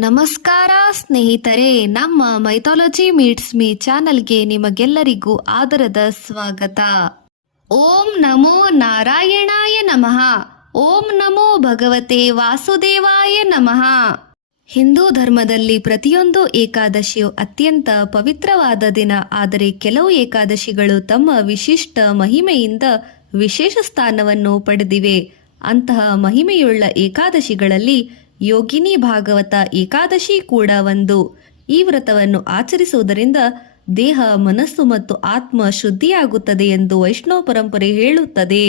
ನಮಸ್ಕಾರ ಸ್ನೇಹಿತರೆ, ನಮ್ಮ ಮೈಥಾಲಜಿ ಮೀಟ್ಸ್ ಮೀ ಚಾನಲ್ಗೆ ನಿಮಗೆಲ್ಲರಿಗೂ ಆದರದ ಸ್ವಾಗತ. ಓಂ ನಮೋ ನಾರಾಯಣಾಯ ನಮಃ. ಓಂ ನಮೋ ಭಗವತೆ ವಾಸುದೇವಾಯ ನಮಃ. ಹಿಂದೂ ಧರ್ಮದಲ್ಲಿ ಪ್ರತಿಯೊಂದು ಏಕಾದಶಿಯು ಅತ್ಯಂತ ಪವಿತ್ರವಾದ ದಿನ. ಆದರೆ ಕೆಲವು ಏಕಾದಶಿಗಳು ತಮ್ಮ ವಿಶಿಷ್ಟ ಮಹಿಮೆಯಿಂದ ವಿಶೇಷ ಸ್ಥಾನವನ್ನು ಪಡೆದಿವೆ. ಅಂತಹ ಮಹಿಮೆಯುಳ್ಳ ಏಕಾದಶಿಗಳಲ್ಲಿ ಯೋಗಿನಿ ಭಾಗವತ ಏಕಾದಶಿ ಕೂಡ ಒಂದು. ಈ ವ್ರತವನ್ನು ಆಚರಿಸುವುದರಿಂದ ದೇಹ, ಮನಸ್ಸು ಮತ್ತು ಆತ್ಮ ಶುದ್ಧಿಯಾಗುತ್ತದೆ ಎಂದು ವೈಷ್ಣವ ಪರಂಪರೆ ಹೇಳುತ್ತದೆ.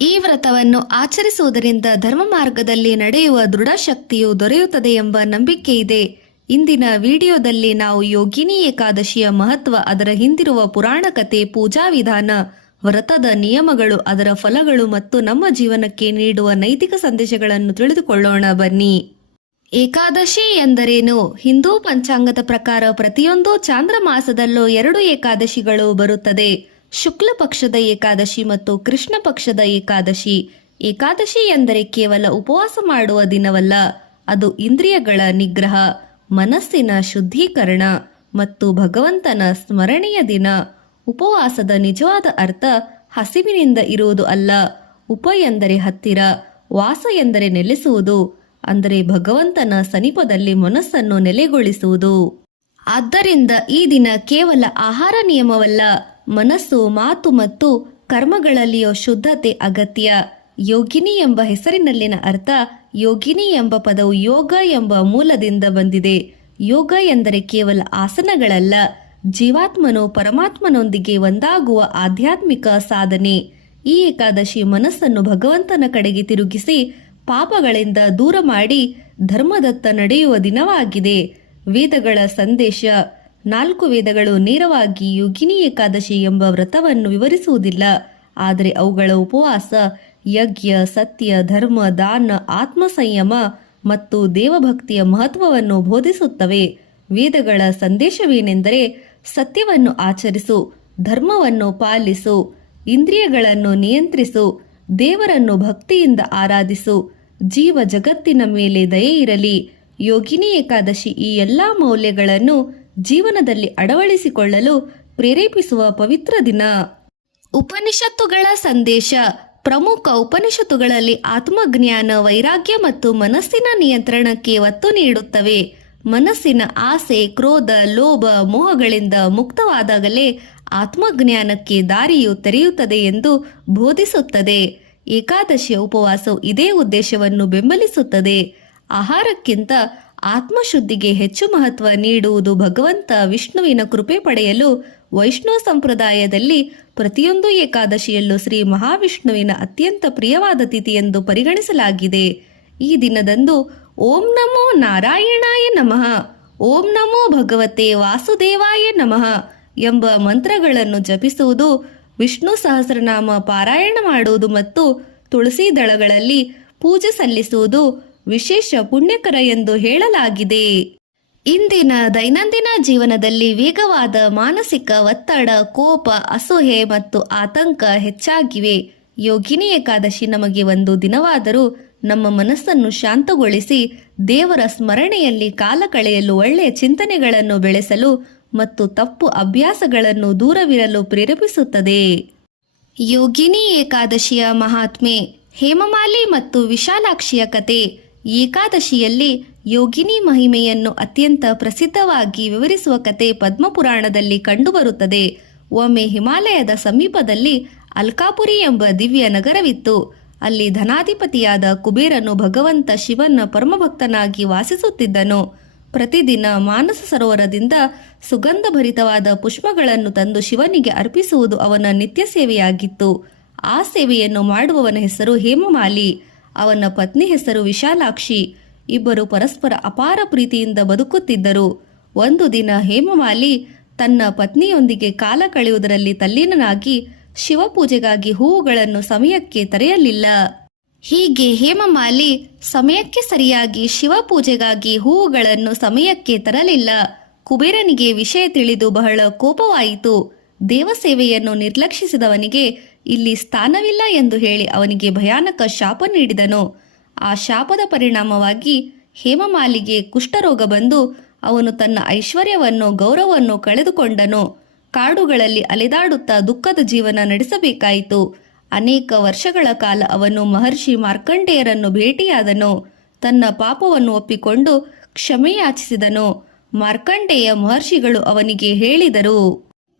ಈ ವ್ರತವನ್ನು ಆಚರಿಸುವುದರಿಂದ ಧರ್ಮ ಮಾರ್ಗದಲ್ಲಿ ನಡೆಯುವ ದೃಢ ಶಕ್ತಿಯು ದೊರೆಯುತ್ತದೆ ಎಂಬ ನಂಬಿಕೆ ಇದೆ. ಇಂದಿನ ವಿಡಿಯೋದಲ್ಲಿ ನಾವು ಯೋಗಿನಿ ಏಕಾದಶಿಯ ಮಹತ್ವ, ಅದರ ಹಿಂದಿರುವ ಪುರಾಣ ಕಥೆ, ಪೂಜಾ ವಿಧಾನ, ವ್ರತದ ನಿಯಮಗಳು, ಅದರ ಫಲಗಳು ಮತ್ತು ನಮ್ಮ ಜೀವನಕ್ಕೆ ನೀಡುವ ನೈತಿಕ ಸಂದೇಶಗಳನ್ನು ತಿಳಿದುಕೊಳ್ಳೋಣ ಬನ್ನಿ. ಏಕಾದಶಿ ಎಂದರೇನು? ಹಿಂದೂ ಪಂಚಾಂಗದ ಪ್ರಕಾರ ಪ್ರತಿಯೊಂದು ಚಾಂದ್ರ ಮಾಸದಲ್ಲೂ 2 ಏಕಾದಶಿಗಳು ಬರುತ್ತದೆ. ಶುಕ್ಲ ಪಕ್ಷದ ಏಕಾದಶಿ ಮತ್ತು ಕೃಷ್ಣ ಪಕ್ಷದ ಏಕಾದಶಿ. ಏಕಾದಶಿ ಎಂದರೆ ಕೇವಲ ಉಪವಾಸ ಮಾಡುವ ದಿನವಲ್ಲ, ಅದು ಇಂದ್ರಿಯಗಳ ನಿಗ್ರಹ, ಮನಸ್ಸಿನ ಶುದ್ಧೀಕರಣ ಮತ್ತು ಭಗವಂತನ ಸ್ಮರಣೆಯ ದಿನ. ಉಪವಾಸದ ನಿಜವಾದ ಅರ್ಥ ಹಸಿವಿನಿಂದ ಇರುವುದು ಅಲ್ಲ. ಉಪ ಎಂದರೆ ಹತ್ತಿರ, ವಾಸ ಎಂದರೆ ನೆಲೆಸುವುದು, ಅಂದರೆ ಭಗವಂತನ ಸಮೀಪದಲ್ಲಿ ಮನಸ್ಸನ್ನು ನೆಲೆಗೊಳಿಸುವುದು. ಆದ್ದರಿಂದ ಈ ದಿನ ಕೇವಲ ಆಹಾರ ನಿಯಮವಲ್ಲ, ಮನಸ್ಸು, ಮಾತು ಮತ್ತು ಕರ್ಮಗಳಲ್ಲಿಯೂ ಶುದ್ಧತೆ ಅಗತ್ಯ. ಯೋಗಿನಿ ಎಂಬ ಹೆಸರಿನಲ್ಲಿನ ಅರ್ಥ, ಯೋಗಿನಿ ಎಂಬ ಪದವು ಯೋಗ ಎಂಬ ಮೂಲದಿಂದ ಬಂದಿದೆ. ಯೋಗ ಎಂದರೆ ಕೇವಲ ಆಸನಗಳಲ್ಲ, ಜೀವಾತ್ಮನು ಪರಮಾತ್ಮನೊಂದಿಗೆ ಒಂದಾಗುವ ಆಧ್ಯಾತ್ಮಿಕ ಸಾಧನೆ. ಈ ಏಕಾದಶಿ ಮನಸ್ಸನ್ನು ಭಗವಂತನ ಕಡೆಗೆ ತಿರುಗಿಸಿ ಪಾಪಗಳಿಂದ ದೂರ ಮಾಡಿ ಧರ್ಮದತ್ತ ನಡೆಯುವ ದಿನವಾಗಿದೆ. ವೇದಗಳ ಸಂದೇಶ. 4 ವೇದಗಳು ನೇರವಾಗಿ ಯೋಗಿನಿ ಏಕಾದಶಿ ಎಂಬ ವ್ರತವನ್ನು ವಿವರಿಸುವುದಿಲ್ಲ, ಆದರೆ ಅವುಗಳ ಉಪವಾಸ, ಯಜ್ಞ, ಸತ್ಯ, ಧರ್ಮ, ದಾನ, ಆತ್ಮ ಸಂಯಮ ಮತ್ತು ದೇವಭಕ್ತಿಯ ಮಹತ್ವವನ್ನು ಬೋಧಿಸುತ್ತವೆ. ವೇದಗಳ ಸಂದೇಶವೇನೆಂದರೆ, ಸತ್ಯವನ್ನು ಆಚರಿಸು, ಧರ್ಮವನ್ನು ಪಾಲಿಸು, ಇಂದ್ರಿಯಗಳನ್ನು ನಿಯಂತ್ರಿಸು, ದೇವರನ್ನು ಭಕ್ತಿಯಿಂದ ಆರಾಧಿಸು, ಜೀವ ಜಗತ್ತಿನ ಮೇಲೆ ದಯೆ ಇರಲಿ. ಯೋಗಿನಿ ಏಕಾದಶಿ ಈ ಎಲ್ಲ ಮೌಲ್ಯಗಳನ್ನು ಜೀವನದಲ್ಲಿ ಅಳವಡಿಸಿಕೊಳ್ಳಲು ಪ್ರೇರೇಪಿಸುವ ಪವಿತ್ರ ದಿನ. ಉಪನಿಷತ್ತುಗಳ ಸಂದೇಶ. ಪ್ರಮುಖ ಉಪನಿಷತ್ತುಗಳಲ್ಲಿ ಆತ್ಮಜ್ಞಾನ, ವೈರಾಗ್ಯ ಮತ್ತು ಮನಸ್ಸಿನ ನಿಯಂತ್ರಣಕ್ಕೆ ಒತ್ತು ನೀಡುತ್ತವೆ. ಮನಸ್ಸಿನ ಆಸೆ, ಕ್ರೋಧ, ಲೋಭ, ಮೋಹಗಳಿಂದ ಮುಕ್ತವಾದಾಗಲೇ ಆತ್ಮಜ್ಞಾನಕ್ಕೆ ದಾರಿಯು ತೆರೆಯುತ್ತದೆ ಎಂದು ಬೋಧಿಸುತ್ತದೆ. ಏಕಾದಶಿಯ ಉಪವಾಸವು ಇದೇ ಉದ್ದೇಶವನ್ನು ಬೆಂಬಲಿಸುತ್ತದೆ. ಆಹಾರಕ್ಕಿಂತ ಆತ್ಮಶುದ್ಧಿಗೆ ಹೆಚ್ಚು ಮಹತ್ವ ನೀಡುವುದು. ಭಗವಂತ ವಿಷ್ಣುವಿನ ಕೃಪೆ ಪಡೆಯಲು ವೈಷ್ಣವ ಸಂಪ್ರದಾಯದಲ್ಲಿ ಪ್ರತಿಯೊಂದು ಏಕಾದಶಿಯಲ್ಲೂ ಶ್ರೀ ಮಹಾವಿಷ್ಣುವಿನ ಅತ್ಯಂತ ಪ್ರಿಯವಾದ ತಿಥಿ ಎಂದು ಪರಿಗಣಿಸಲಾಗಿದೆ. ಈ ದಿನದಂದು ಓಂ ನಮೋ ನಾರಾಯಣಾಯ ನಮಃ, ಓಂ ನಮೋ ಭಗವತೆ ವಾಸುದೇವಾಯ ನಮಃ ಎಂಬ ಮಂತ್ರಗಳನ್ನು ಜಪಿಸುವುದು, ವಿಷ್ಣು ಸಹಸ್ರನಾಮ ಪಾರಾಯಣ ಮಾಡುವುದು ಮತ್ತು ತುಳಸಿ ದಳಗಳಲ್ಲಿ ಪೂಜೆ ಸಲ್ಲಿಸುವುದು ವಿಶೇಷ ಪುಣ್ಯಕರ ಎಂದು ಹೇಳಲಾಗಿದೆ. ಇಂದಿನ ದೈನಂದಿನ ಜೀವನದಲ್ಲಿ ವೇಗವಾದ ಮಾನಸಿಕ ಒತ್ತಡ, ಕೋಪ, ಅಸೂಯೆ ಮತ್ತು ಆತಂಕ ಹೆಚ್ಚಾಗಿವೆ. ಯೋಗಿನಿ ಏಕಾದಶಿ ನಮಗೆ ಒಂದು ದಿನವಾದರೂ ನಮ್ಮ ಮನಸ್ಸನ್ನು ಶಾಂತಗೊಳಿಸಿ ದೇವರ ಸ್ಮರಣೆಯಲ್ಲಿ ಕಾಲ ಕಳೆಯಲು, ಒಳ್ಳೆಯ ಚಿಂತನೆಗಳನ್ನು ಬೆಳೆಸಲು ಮತ್ತು ತಪ್ಪು ಅಭ್ಯಾಸಗಳನ್ನು ದೂರವಿರಲು ಪ್ರೇರೇಪಿಸುತ್ತದೆ. ಯೋಗಿನಿ ಏಕಾದಶಿಯ ಮಹಾತ್ಮೆ. ಹೇಮಮಾಲಿ ಮತ್ತು ವಿಶಾಲಾಕ್ಷಿಯ ಕತೆ. ಏಕಾದಶಿಯಲ್ಲಿ ಯೋಗಿನಿ ಮಹಿಮೆಯನ್ನು ಅತ್ಯಂತ ಪ್ರಸಿದ್ಧವಾಗಿ ವಿವರಿಸುವ ಕತೆ ಪದ್ಮಪುರಾಣದಲ್ಲಿ ಕಂಡುಬರುತ್ತದೆ. ಒಮ್ಮೆ ಹಿಮಾಲಯದ ಸಮೀಪದಲ್ಲಿ ಅಲ್ಕಾಪುರಿ ಎಂಬ ದಿವ್ಯ ನಗರವಿತ್ತು. ಅಲ್ಲಿ ಧನಾಧಿಪತಿಯಾದ ಕುಬೇರನು ಭಗವಂತ ಶಿವನ ಪರಮಭಕ್ತನಾಗಿ ವಾಸಿಸುತ್ತಿದ್ದನು. ಪ್ರತಿದಿನ ಮಾನಸ ಸರೋವರದಿಂದ ಸುಗಂಧಭರಿತವಾದ ಪುಷ್ಪಗಳನ್ನು ತಂದು ಶಿವನಿಗೆ ಅರ್ಪಿಸುವುದು ಅವನ ನಿತ್ಯ ಸೇವೆಯಾಗಿತ್ತು. ಆ ಸೇವೆಯನ್ನು ಮಾಡುವವನ ಹೆಸರು ಹೇಮಮಾಲಿ, ಅವನ ಪತ್ನಿ ಹೆಸರು ವಿಶಾಲಾಕ್ಷಿ. ಇಬ್ಬರು ಪರಸ್ಪರ ಅಪಾರ ಪ್ರೀತಿಯಿಂದ ಬದುಕುತ್ತಿದ್ದರು. ಒಂದು ದಿನ ಹೇಮಮಾಲಿ ತನ್ನ ಪತ್ನಿಯೊಂದಿಗೆ ಕಾಲ ಕಳೆಯುವುದರಲ್ಲಿ ತಲ್ಲೀನನಾಗಿ ಶಿವಪೂಜೆಗಾಗಿ ಹೂವುಗಳನ್ನು ಸಮಯಕ್ಕೆ ತರೆಯಲಿಲ್ಲ. ಹೀಗೆ ಹೇಮಮಾಲಿ ಸಮಯಕ್ಕೆ ಸರಿಯಾಗಿ ಶಿವಪೂಜೆಗಾಗಿ ಹೂವುಗಳನ್ನು ಸಮಯಕ್ಕೆ ತರಲಿಲ್ಲ. ಕುಬೇರನಿಗೆ ವಿಷಯ ತಿಳಿದು ಬಹಳ ಕೋಪವಾಯಿತು. ದೇವಸೇವೆಯನ್ನು ನಿರ್ಲಕ್ಷಿಸಿದವನಿಗೆ ಇಲ್ಲಿ ಸ್ಥಾನವಿಲ್ಲ ಎಂದು ಹೇಳಿ ಅವನಿಗೆ ಭಯಾನಕ ಶಾಪ ನೀಡಿದನು. ಆ ಶಾಪದ ಪರಿಣಾಮವಾಗಿ ಹೇಮಮಾಲಿಗೆ ಕುಷ್ಠರೋಗ ಬಂದು ಅವನು ತನ್ನ ಐಶ್ವರ್ಯವನ್ನು ಗೌರವವನ್ನು ಕಳೆದುಕೊಂಡನು. ಕಾಡುಗಳಲ್ಲಿ ಅಲೆದಾಡುತ್ತಾ ದುಃಖದ ಜೀವನ ನಡೆಸಬೇಕಾಯಿತು. ಅನೇಕ ವರ್ಷಗಳ ಕಾಲ ಅವನು ಮಹರ್ಷಿ ಮಾರ್ಕಂಡೇಯರನ್ನು ಭೇಟಿಯಾದನು. ತನ್ನ ಪಾಪವನ್ನು ಒಪ್ಪಿಕೊಂಡು ಕ್ಷಮೆಯಾಚಿಸಿದನು. ಮಾರ್ಕಂಡೇಯ ಮಹರ್ಷಿಗಳು ಅವನಿಗೆ ಹೇಳಿದರು,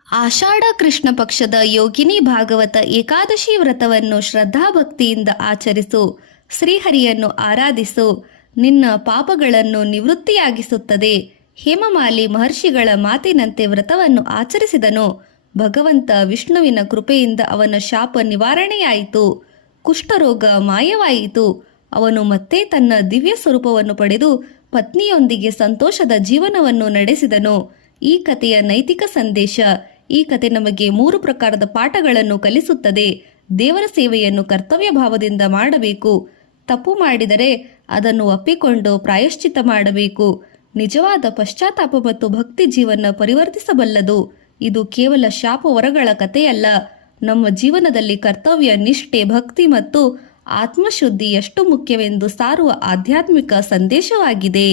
ಆಷಾಢ ಕೃಷ್ಣ ಪಕ್ಷದ ಯೋಗಿನಿ ಭಾಗವತ ಏಕಾದಶಿ ವ್ರತವನ್ನು ಶ್ರದ್ಧಾಭಕ್ತಿಯಿಂದ ಆಚರಿಸು. ಶ್ರೀಹರಿಯನ್ನು ಆರಾಧಿಸು. ನಿನ್ನ ಪಾಪಗಳನ್ನು ನಿವೃತ್ತಿಯಾಗಿಸುತ್ತದೆ. ಹೇಮಮಾಲಿ ಮಹರ್ಷಿಗಳ ಮಾತಿನಂತೆ ವ್ರತವನ್ನು ಆಚರಿಸಿದನು. ಭಗವಂತ ವಿಷ್ಣುವಿನ ಕೃಪೆಯಿಂದ ಅವನ ಶಾಪ ನಿವಾರಣೆಯಾಯಿತು. ಕುಷ್ಠರೋಗ ಮಾಯವಾಯಿತು. ಅವನು ಮತ್ತೆ ತನ್ನ ದಿವ್ಯ ಸ್ವರೂಪವನ್ನು ಪಡೆದು ಪತ್ನಿಯೊಂದಿಗೆ ಸಂತೋಷದ ಜೀವನವನ್ನು ನಡೆಸಿದನು. ಈ ಕಥೆಯ ನೈತಿಕ ಸಂದೇಶ. ಈ ಕಥೆ ನಮಗೆ 3 ಪ್ರಕಾರದ ಪಾಠಗಳನ್ನು ಕಲಿಸುತ್ತದೆ. ದೇವರ ಸೇವೆಯನ್ನು ಕರ್ತವ್ಯ ಭಾವದಿಂದ ಮಾಡಬೇಕು. ತಪ್ಪು ಮಾಡಿದರೆ ಅದನ್ನು ಒಪ್ಪಿಕೊಂಡು ಪ್ರಾಯಶ್ಚಿತ್ತ ಮಾಡಬೇಕು. ನಿಜವಾದ ಪಶ್ಚಾತ್ತಾಪ ಮತ್ತು ಭಕ್ತಿ ಜೀವನ ಪರಿವರ್ತಿಸಬಲ್ಲದು. ಇದು ಕೇವಲ ಶಾಪ ವರಗಳ ಕಥೆಯಲ್ಲ. ನಮ್ಮ ಜೀವನದಲ್ಲಿ ಕರ್ತವ್ಯ, ನಿಷ್ಠೆ, ಭಕ್ತಿ ಮತ್ತು ಆತ್ಮಶುದ್ಧಿ ಎಷ್ಟು ಮುಖ್ಯವೆಂದು ಸಾರುವ ಆಧ್ಯಾತ್ಮಿಕ ಸಂದೇಶವಾಗಿದೆ.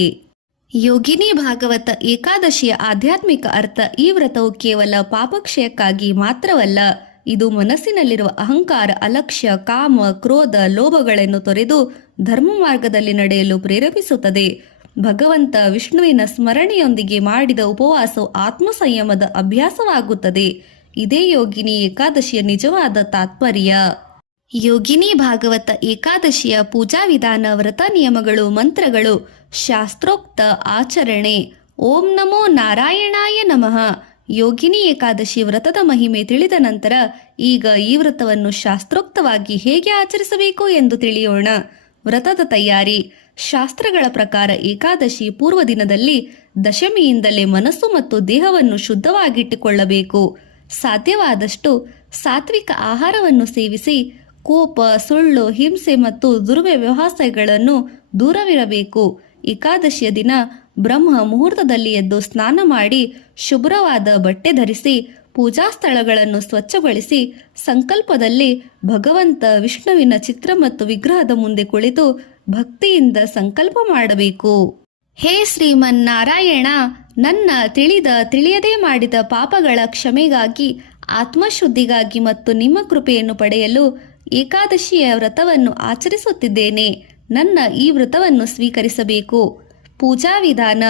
ಯೋಗಿನಿ ಭಾಗವತ ಏಕಾದಶಿಯ ಆಧ್ಯಾತ್ಮಿಕ ಅರ್ಥ. ಈ ವ್ರತವು ಕೇವಲ ಪಾಪಕ್ಷಯಕ್ಕಾಗಿ ಮಾತ್ರವಲ್ಲ. ಇದು ಮನಸ್ಸಿನಲ್ಲಿರುವ ಅಹಂಕಾರ, ಅಲಕ್ಷ್ಯ, ಕಾಮ, ಕ್ರೋಧ, ಲೋಭಗಳನ್ನು ತೊರೆದು ಧರ್ಮ ಮಾರ್ಗದಲ್ಲಿ ನಡೆಯಲು ಪ್ರೇರೇಪಿಸುತ್ತದೆ. ಭಗವಂತ ವಿಷ್ಣುವಿನ ಸ್ಮರಣೆಯೊಂದಿಗೆ ಮಾಡಿದ ಉಪವಾಸವು ಆತ್ಮ ಸಂಯಮದ ಅಭ್ಯಾಸವಾಗುತ್ತದೆ. ಇದೇ ಯೋಗಿನಿ ಏಕಾದಶಿಯ ನಿಜವಾದ ತಾತ್ಪರ್ಯ. ಯೋಗಿನಿ ಭಾಗವತ ಏಕಾದಶಿಯ ಪೂಜಾ ವಿಧಾನ, ವ್ರತ ನಿಯಮಗಳು, ಮಂತ್ರಗಳು, ಶಾಸ್ತ್ರೋಕ್ತ ಆಚರಣೆ. ಓಂ ನಮೋ ನಾರಾಯಣಾಯ ನಮಃ. ಯೋಗಿನಿ ಏಕಾದಶಿ ವ್ರತದ ಮಹಿಮೆ ತಿಳಿದ ನಂತರ ಈಗ ಈ ವ್ರತವನ್ನು ಶಾಸ್ತ್ರೋಕ್ತವಾಗಿ ಹೇಗೆ ಆಚರಿಸಬೇಕು ಎಂದು ತಿಳಿಯೋಣ. ವ್ರತದ ತಯಾರಿ. ಶಾಸ್ತ್ರಗಳ ಪ್ರಕಾರ ಏಕಾದಶಿ ಪೂರ್ವ ದಿನದಲ್ಲಿ ದಶಮಿಯಿಂದಲೇ ಮನಸ್ಸು ಮತ್ತು ದೇಹವನ್ನು ಶುದ್ಧವಾಗಿಟ್ಟುಕೊಳ್ಳಬೇಕು. ಸಾಧ್ಯವಾದಷ್ಟು ಸಾತ್ವಿಕ ಆಹಾರವನ್ನು ಸೇವಿಸಿ ಕೋಪ, ಸುಳ್ಳು, ಹಿಂಸೆ ಮತ್ತು ದುರ್ವ್ಯವಹಾರಗಳನ್ನು ದೂರವಿರಬೇಕು. ಏಕಾದಶಿಯ ದಿನ ಬ್ರಹ್ಮ ಮುಹೂರ್ತದಲ್ಲಿ ಎದ್ದು ಸ್ನಾನ ಮಾಡಿ ಶುಭ್ರವಾದ ಬಟ್ಟೆ ಧರಿಸಿ ಪೂಜಾ ಸ್ಥಳಗಳನ್ನು ಸ್ವಚ್ಛಗೊಳಿಸಿ ಸಂಕಲ್ಪದಲ್ಲಿ ಭಗವಂತ ವಿಷ್ಣುವಿನ ಚಿತ್ರ ಮತ್ತು ವಿಗ್ರಹದ ಮುಂದೆ ಕುಳಿತು ಭಕ್ತಿಯಿಂದ ಸಂಕಲ್ಪ ಮಾಡಬೇಕು. ಹೇ ಶ್ರೀಮನ್ನಾರಾಯಣ, ನನ್ನ ತಿಳಿಯದೇ ಮಾಡಿದ ಪಾಪಗಳ ಕ್ಷಮೆಗಾಗಿ, ಆತ್ಮಶುದ್ಧಿಗಾಗಿ ಮತ್ತು ನಿಮ್ಮ ಕೃಪೆಯನ್ನು ಪಡೆಯಲು ಏಕಾದಶಿಯ ವ್ರತವನ್ನು ಆಚರಿಸುತ್ತಿದ್ದೇನೆ. ನನ್ನ ಈ ವ್ರತವನ್ನು ಸ್ವೀಕರಿಸಬೇಕು. ಪೂಜಾ ವಿಧಾನ.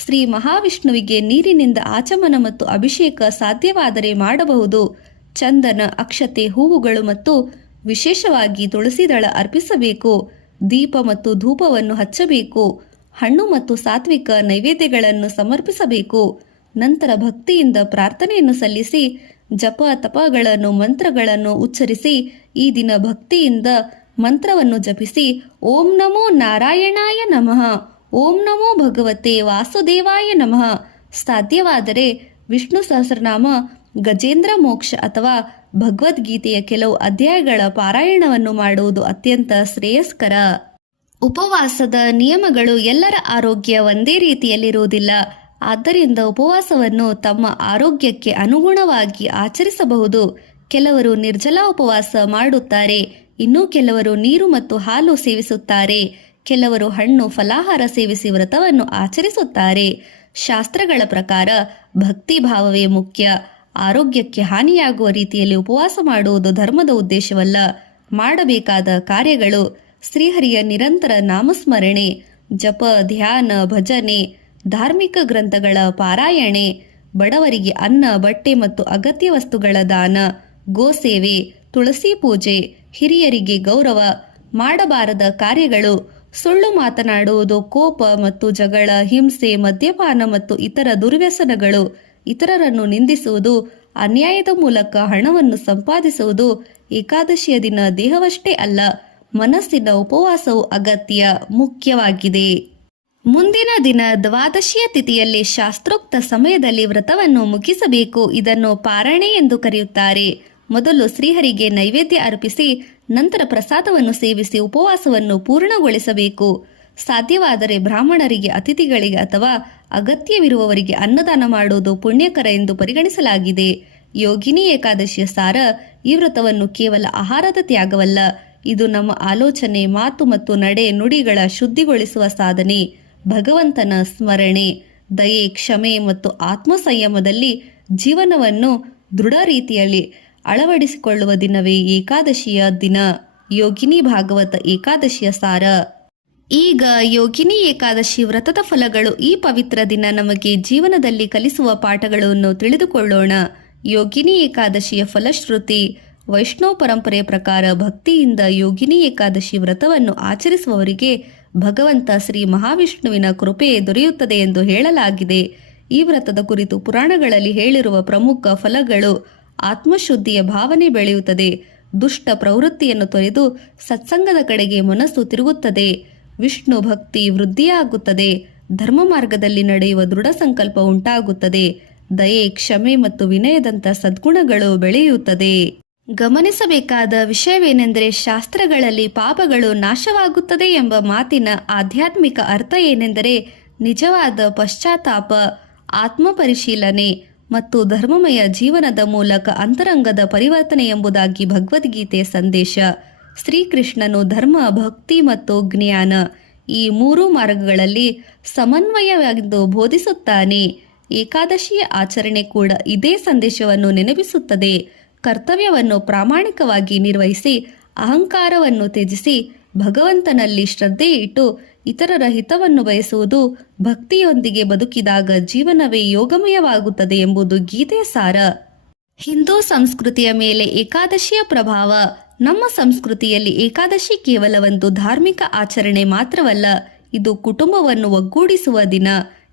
ಶ್ರೀ ಮಹಾವಿಷ್ಣುವಿಗೆ ನೀರಿನಿಂದ ಆಚಮನ ಮತ್ತು ಅಭಿಷೇಕ ಸಾಧ್ಯವಾದರೆ ಮಾಡಬಹುದು. ಚಂದನ, ಅಕ್ಷತೆ, ಹೂವುಗಳು ಮತ್ತು ವಿಶೇಷವಾಗಿ ತುಳಸಿ ದಳ ಅರ್ಪಿಸಬೇಕು. ದೀಪ ಮತ್ತು ಧೂಪವನ್ನು ಹಚ್ಚಬೇಕು. ಹಣ್ಣು ಮತ್ತು ಸಾತ್ವಿಕ ನೈವೇದ್ಯಗಳನ್ನು ಸಮರ್ಪಿಸಬೇಕು. ನಂತರ ಭಕ್ತಿಯಿಂದ ಪ್ರಾರ್ಥನೆಯನ್ನು ಸಲ್ಲಿಸಿ ಜಪ ತಪಗಳನ್ನು ಮಂತ್ರಗಳನ್ನು ಉಚ್ಚರಿಸಿ ಈ ದಿನ ಭಕ್ತಿಯಿಂದ ಮಂತ್ರವನ್ನು ಜಪಿಸಿ ಓಂ ನಮೋ ನಾರಾಯಣಾಯ ನಮಃ, ಓಂ ನಮೋ ಭಗವತೆ ವಾಸುದೇವಾಯ ನಮಃ. ಸಾಧ್ಯವಾದರೆ ವಿಷ್ಣು ಸಹಸ್ರನಾಮ, ಗಜೇಂದ್ರ ಮೋಕ್ಷ ಅಥವಾ ಭಗವದ್ಗೀತೆಯ ಕೆಲವು ಅಧ್ಯಾಯಗಳ ಪಾರಾಯಣವನ್ನು ಮಾಡುವುದು ಅತ್ಯಂತ ಶ್ರೇಯಸ್ಕರ. ಉಪವಾಸದ ನಿಯಮಗಳು. ಎಲ್ಲರ ಆರೋಗ್ಯ ಒಂದೇ ರೀತಿಯಲ್ಲಿರುವುದಿಲ್ಲ. ಆದ್ದರಿಂದ ಉಪವಾಸವನ್ನು ತಮ್ಮ ಆರೋಗ್ಯಕ್ಕೆ ಅನುಗುಣವಾಗಿ ಆಚರಿಸಬಹುದು. ಕೆಲವರು ನಿರ್ಜಲ ಉಪವಾಸ ಮಾಡುತ್ತಾರೆ. ಇನ್ನು ಕೆಲವರು ನೀರು ಮತ್ತು ಹಾಲು ಸೇವಿಸುತ್ತಾರೆ. ಕೆಲವರು ಹಣ್ಣು ಫಲಾಹಾರ ಸೇವಿಸಿ ವ್ರತವನ್ನು ಆಚರಿಸುತ್ತಾರೆ. ಶಾಸ್ತ್ರಗಳ ಪ್ರಕಾರ ಭಕ್ತಿ ಭಾವವೇ ಮುಖ್ಯ. ಆರೋಗ್ಯಕ್ಕೆ ಹಾನಿಯಾಗುವ ರೀತಿಯಲ್ಲಿ ಉಪವಾಸ ಮಾಡುವುದು ಧರ್ಮದ ಉದ್ದೇಶವಲ್ಲ. ಮಾಡಬೇಕಾದ ಕಾರ್ಯಗಳು: ಶ್ರೀಹರಿಯ ನಿರಂತರ ನಾಮಸ್ಮರಣೆ, ಜಪ, ಧ್ಯಾನ, ಭಜನೆ, ಧಾರ್ಮಿಕ ಗ್ರಂಥಗಳ ಪಾರಾಯಣೆ, ಬಡವರಿಗೆ ಅನ್ನ, ಬಟ್ಟೆ ಮತ್ತು ಅಗತ್ಯ ವಸ್ತುಗಳ ದಾನ, ಗೋಸೇವೆ, ತುಳಸಿ ಪೂಜೆ, ಹಿರಿಯರಿಗೆ ಗೌರವ. ಮಾಡಬಾರದ ಕಾರ್ಯಗಳು: ಸುಳ್ಳು ಮಾತನಾಡುವುದು, ಕೋಪ ಮತ್ತು ಜಗಳ, ಹಿಂಸೆ, ಮದ್ಯಪಾನ ಮತ್ತು ಇತರ ದುರ್ವ್ಯಸನಗಳು, ಇತರರನ್ನು ನಿಂದಿಸುವುದು, ಅನ್ಯಾಯದ ಮೂಲಕ ಹಣವನ್ನು ಸಂಪಾದಿಸುವುದು. ಏಕಾದಶಿಯ ದಿನ ದೇಹವಷ್ಟೇ ಅಲ್ಲ, ಮನಸ್ಸಿನ ಉಪವಾಸವು ಅಗತ್ಯ, ಮುಖ್ಯವಾಗಿದೆ. ಮುಂದಿನ ದಿನ ದ್ವಾದಶಿಯ ತಿಥಿಯಲ್ಲಿ ಶಾಸ್ತ್ರೋಕ್ತ ಸಮಯದಲ್ಲಿ ವ್ರತವನ್ನು ಮುಗಿಸಬೇಕು. ಇದನ್ನು ಪಾರಣೆ ಎಂದು ಕರೆಯುತ್ತಾರೆ. ಮೊದಲು ಶ್ರೀಹರಿಗೆ ನೈವೇದ್ಯ ಅರ್ಪಿಸಿ ನಂತರ ಪ್ರಸಾದವನ್ನು ಸೇವಿಸಿ ಉಪವಾಸವನ್ನು ಪೂರ್ಣಗೊಳಿಸಬೇಕು. ಸಾಧ್ಯವಾದರೆ ಬ್ರಾಹ್ಮಣರಿಗೆ, ಅತಿಥಿಗಳಿಗೆ ಅಥವಾ ಅಗತ್ಯವಿರುವವರಿಗೆ ಅನ್ನದಾನ ಮಾಡುವುದು ಪುಣ್ಯಕರ ಎಂದು ಪರಿಗಣಿಸಲಾಗಿದೆ. ಯೋಗಿನಿ ಏಕಾದಶಿಯ ಸಾರ: ಈ ವ್ರತವನ್ನು ಕೇವಲ ಆಹಾರದ ತ್ಯಾಗವಲ್ಲ, ಇದು ನಮ್ಮ ಆಲೋಚನೆ, ಮಾತು ಮತ್ತು ನಡೆ ನುಡಿಗಳ ಶುದ್ಧಿಗೊಳಿಸುವ ಸಾಧನೆ. ಭಗವಂತನ ಸ್ಮರಣೆ, ದಯೆ, ಕ್ಷಮೆ ಮತ್ತು ಆತ್ಮ ಸಂಯಮದಲ್ಲಿ ಜೀವನವನ್ನು ದೃಢ ರೀತಿಯಲ್ಲಿ ಅಳವಡಿಸಿಕೊಳ್ಳುವ ದಿನವೇ ಏಕಾದಶಿಯ ದಿನ. ಯೋಗಿನಿ ಭಾಗವತ ಏಕಾದಶಿಯ ಸಾರ. ಈಗ ಯೋಗಿನಿ ಏಕಾದಶಿ ವ್ರತದ ಫಲಗಳು. ಈ ಪವಿತ್ರ ದಿನ ನಮಗೆ ಜೀವನದಲ್ಲಿ ಕಲಿಸುವ ಪಾಠಗಳನ್ನು ತಿಳಿದುಕೊಳ್ಳೋಣ. ಯೋಗಿನಿ ಏಕಾದಶಿಯ ಫಲಶ್ರುತಿ. ವೈಷ್ಣವ ಪರಂಪರೆಯ ಪ್ರಕಾರ ಭಕ್ತಿಯಿಂದ ಯೋಗಿನಿ ಏಕಾದಶಿ ವ್ರತವನ್ನು ಆಚರಿಸುವವರಿಗೆ ಭಗವಂತ ಶ್ರೀ ಮಹಾವಿಷ್ಣುವಿನ ಕೃಪೆ ದೊರೆಯುತ್ತದೆ ಎಂದು ಹೇಳಲಾಗಿದೆ. ಈ ವ್ರತದ ಕುರಿತು ಪುರಾಣಗಳಲ್ಲಿ ಹೇಳಿರುವ ಪ್ರಮುಖ ಫಲಗಳು: ಆತ್ಮಶುದ್ಧಿಯ ಭಾವನೆ ಬೆಳೆಯುತ್ತದೆ, ದುಷ್ಟ ಪ್ರವೃತ್ತಿಯನ್ನು ತೊರೆದು ಸತ್ಸಂಗದ ಕಡೆಗೆ ಮನಸ್ಸು ತಿರುಗುತ್ತದೆ, ವಿಷ್ಣು ಭಕ್ತಿ ವೃದ್ಧಿಯಾಗುತ್ತದೆ, ಧರ್ಮ ಮಾರ್ಗದಲ್ಲಿ ನಡೆಯುವ ದೃಢ ಸಂಕಲ್ಪ ಉಂಟಾಗುತ್ತದೆ, ದಯೆ, ಕ್ಷಮೆ ಮತ್ತು ವಿನಯದಂಥ ಸದ್ಗುಣಗಳು ಬೆಳೆಯುತ್ತದೆ. ಗಮನಿಸಬೇಕಾದ ವಿಷಯವೇನೆಂದರೆ, ಶಾಸ್ತ್ರಗಳಲ್ಲಿ ಪಾಪಗಳು ನಾಶವಾಗುತ್ತದೆ ಎಂಬ ಮಾತಿನ ಆಧ್ಯಾತ್ಮಿಕ ಅರ್ಥ ಏನೆಂದರೆ ನಿಜವಾದ ಪಶ್ಚಾತ್ತಾಪ, ಆತ್ಮಪರಿಶೀಲನೆ ಮತ್ತು ಧರ್ಮಮಯ ಜೀವನದ ಮೂಲಕ ಅಂತರಂಗದ ಪರಿವರ್ತನೆ ಎಂಬುದಾಗಿ ಭಗವದ್ಗೀತೆಯ ಸಂದೇಶ. ಶ್ರೀಕೃಷ್ಣನು ಧರ್ಮ, ಭಕ್ತಿ ಮತ್ತು ಜ್ಞಾನ ಈ ಮೂರು ಮಾರ್ಗಗಳಲ್ಲಿ ಸಮನ್ವಯವೆಂದು ಬೋಧಿಸುತ್ತಾನೆ. ಏಕಾದಶಿಯ ಆಚರಣೆ ಕೂಡ ಇದೇ ಸಂದೇಶವನ್ನು ನೆನಪಿಸುತ್ತದೆ. ಕರ್ತವ್ಯವನ್ನು ಪ್ರಾಮಾಣಿಕವಾಗಿ ನಿರ್ವಹಿಸಿ ಅಹಂಕಾರವನ್ನು ತ್ಯಜಿಸಿ ಭಗವಂತನಲ್ಲಿ ಶ್ರದ್ಧೆ ಇಟ್ಟು ಇತರರ ಹಿತವನ್ನು ಬಯಸುವುದು ಭಕ್ತಿಯೊಂದಿಗೆ ಬದುಕಿದಾಗ ಜೀವನವೇ ಯೋಗಮಯವಾಗುತ್ತದೆ ಎಂಬುದು ಗೀತೆಯ ಸಾರ. ಹಿಂದೂ ಸಂಸ್ಕೃತಿಯ ಮೇಲೆ ಏಕಾದಶಿಯ ಪ್ರಭಾವ. ನಮ್ಮ ಸಂಸ್ಕೃತಿಯಲ್ಲಿ ಏಕಾದಶಿ ಕೇವಲ ಒಂದು ಧಾರ್ಮಿಕ ಆಚರಣೆ ಮಾತ್ರವಲ್ಲ, ಇದು ಕುಟುಂಬವನ್ನು ಒಗ್ಗೂಡಿಸುವ ದಿನ.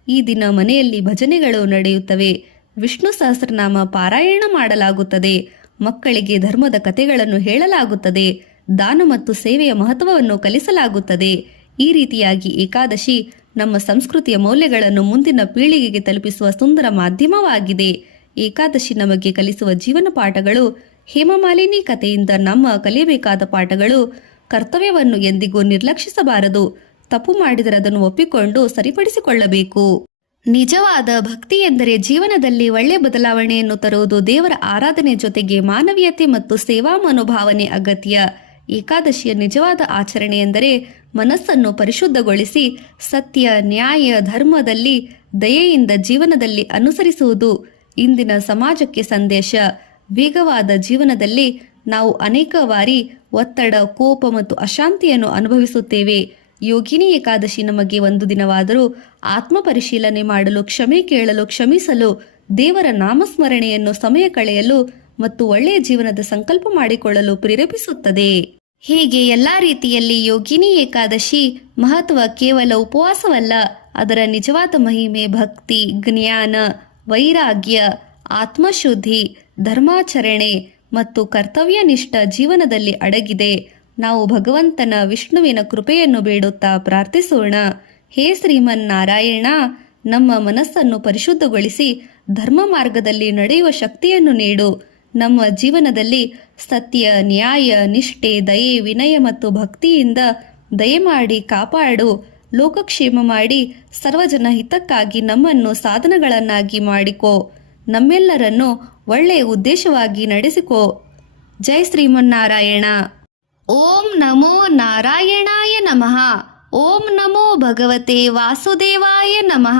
ಈ ದಿನ ಮನೆಯಲ್ಲಿ ಭಜನೆಗಳು ನಡೆಯುತ್ತವೆ, ವಿಷ್ಣು ಸಹಸ್ರನಾಮ ಪಾರಾಯಣ ಮಾಡಲಾಗುತ್ತದೆ, ಮಕ್ಕಳಿಗೆ ಧರ್ಮದ ಕಥೆಗಳನ್ನು ಹೇಳಲಾಗುತ್ತದೆ, ದಾನ ಮತ್ತು ಸೇವೆಯ ಮಹತ್ವವನ್ನು ಕಲಿಸಲಾಗುತ್ತದೆ. ಈ ರೀತಿಯಾಗಿ ಏಕಾದಶಿ ನಮ್ಮ ಸಂಸ್ಕೃತಿಯ ಮೌಲ್ಯಗಳನ್ನು ಮುಂದಿನ ಪೀಳಿಗೆಗೆ ತಲುಪಿಸುವ ಸುಂದರ ಮಾಧ್ಯಮವಾಗಿದೆ. ಏಕಾದಶಿ ನಮಗೆ ಕಲಿಸುವ ಜೀವನ ಪಾಠಗಳು. ಹೇಮಮಾಲಿನಿ ಕಥೆಯಿಂದ ನಮ್ಮ ಕಲಿಯಬೇಕಾದ ಪಾಠಗಳು: ಕರ್ತವ್ಯವನ್ನು ಎಂದಿಗೂ ನಿರ್ಲಕ್ಷಿಸಬಾರದು, ತಪ್ಪು ಮಾಡಿದರೆ ಅದನ್ನು ಒಪ್ಪಿಕೊಂಡು ಸರಿಪಡಿಸಿಕೊಳ್ಳಬೇಕು. ನಿಜವಾದ ಭಕ್ತಿ ಎಂದರೆ ಜೀವನದಲ್ಲಿ ಒಳ್ಳೆಯ ಬದಲಾವಣೆಯನ್ನು ತರುವುದು. ದೇವರ ಆರಾಧನೆ ಜೊತೆಗೆ ಮಾನವೀಯತೆ ಮತ್ತು ಸೇವಾ ಮನೋಭಾವನೆ ಅಗತ್ಯ. ಏಕಾದಶಿಯ ನಿಜವಾದ ಆಚರಣೆ ಎಂದರೆ ಮನಸ್ಸನ್ನು ಪರಿಶುದ್ಧಗೊಳಿಸಿ ಸತ್ಯ, ನ್ಯಾಯ, ಧರ್ಮದಲ್ಲಿ ದಯೆಯಿಂದ ಜೀವನದಲ್ಲಿ ಅನುಸರಿಸುವುದು. ಇಂದಿನ ಸಮಾಜಕ್ಕೆ ಸಂದೇಶ: ವೇಗವಾದ ಜೀವನದಲ್ಲಿ ನಾವು ಅನೇಕ ಬಾರಿ ಒತ್ತಡ, ಕೋಪ ಮತ್ತು ಅಶಾಂತಿಯನ್ನು ಅನುಭವಿಸುತ್ತೇವೆ. ಯೋಗಿನಿ ಏಕಾದಶಿ ನಮಗೆ ಒಂದು ದಿನವಾದರೂ ಆತ್ಮ ಪರಿಶೀಲನೆ ಮಾಡಲು, ಕ್ಷಮೆ ಕೇಳಲು, ಕ್ಷಮಿಸಲು, ದೇವರ ನಾಮಸ್ಮರಣೆಯನ್ನು ಸಮಯ ಕಳೆಯಲು ಮತ್ತು ಒಳ್ಳೆಯ ಜೀವನದ ಸಂಕಲ್ಪ ಮಾಡಿಕೊಳ್ಳಲು ಪ್ರೇರೇಪಿಸುತ್ತದೆ. ಹೀಗೆ ಎಲ್ಲ ರೀತಿಯಲ್ಲಿ ಯೋಗಿನಿ ಏಕಾದಶಿ ಮಹತ್ವ ಕೇವಲ ಉಪವಾಸವಲ್ಲ, ಅದರ ನಿಜವಾದ ಮಹಿಮೆ ಭಕ್ತಿ, ಜ್ಞಾನ, ವೈರಾಗ್ಯ, ಆತ್ಮಶುದ್ಧಿ, ಧರ್ಮಾಚರಣೆ ಮತ್ತು ಕರ್ತವ್ಯನಿಷ್ಠ ಜೀವನದಲ್ಲಿ ಅಡಗಿದೆ. ನಾವು ಭಗವಂತನ ವಿಷ್ಣುವಿನ ಕೃಪೆಯನ್ನು ಬೇಡುತ್ತಾ ಪ್ರಾರ್ಥಿಸೋಣ. ಹೇ ಶ್ರೀಮನ್ನಾರಾಯಣ, ನಮ್ಮ ಮನಸ್ಸನ್ನು ಪರಿಶುದ್ಧಗೊಳಿಸಿ ಧರ್ಮ ಮಾರ್ಗದಲ್ಲಿ ನಡೆಯುವ ಶಕ್ತಿಯನ್ನು ನೀಡು. ನಮ್ಮ ಜೀವನದಲ್ಲಿ ಸತ್ಯ, ನ್ಯಾಯ, ನಿಷ್ಠೆ, ದಯೆ, ವಿನಯ ಮತ್ತು ಭಕ್ತಿಯಿಂದ ದಯಮಾಡಿ ಕಾಪಾಡು. ಲೋಕಕ್ಷೇಮ ಮಾಡಿ ಸರ್ವಜನ ಹಿತಕ್ಕಾಗಿ ನಮ್ಮನ್ನು ಸಾಧನಗಳನ್ನಾಗಿ ಮಾಡಿಕೋ. ನಮ್ಮೆಲ್ಲರನ್ನು ಒಳ್ಳೆಯ ಉದ್ದೇಶವಾಗಿ ನಡೆಸಿಕೋ. ಜೈ ಶ್ರೀಮನ್ನಾರಾಯಣ. ಓಂ ನಮೋ ನಾರಾಯಣಾಯ ನಮಃ. ಓಂ ನಮೋ ಭಗವತೆ ವಾಸುದೇವಾಯ ನಮಃ.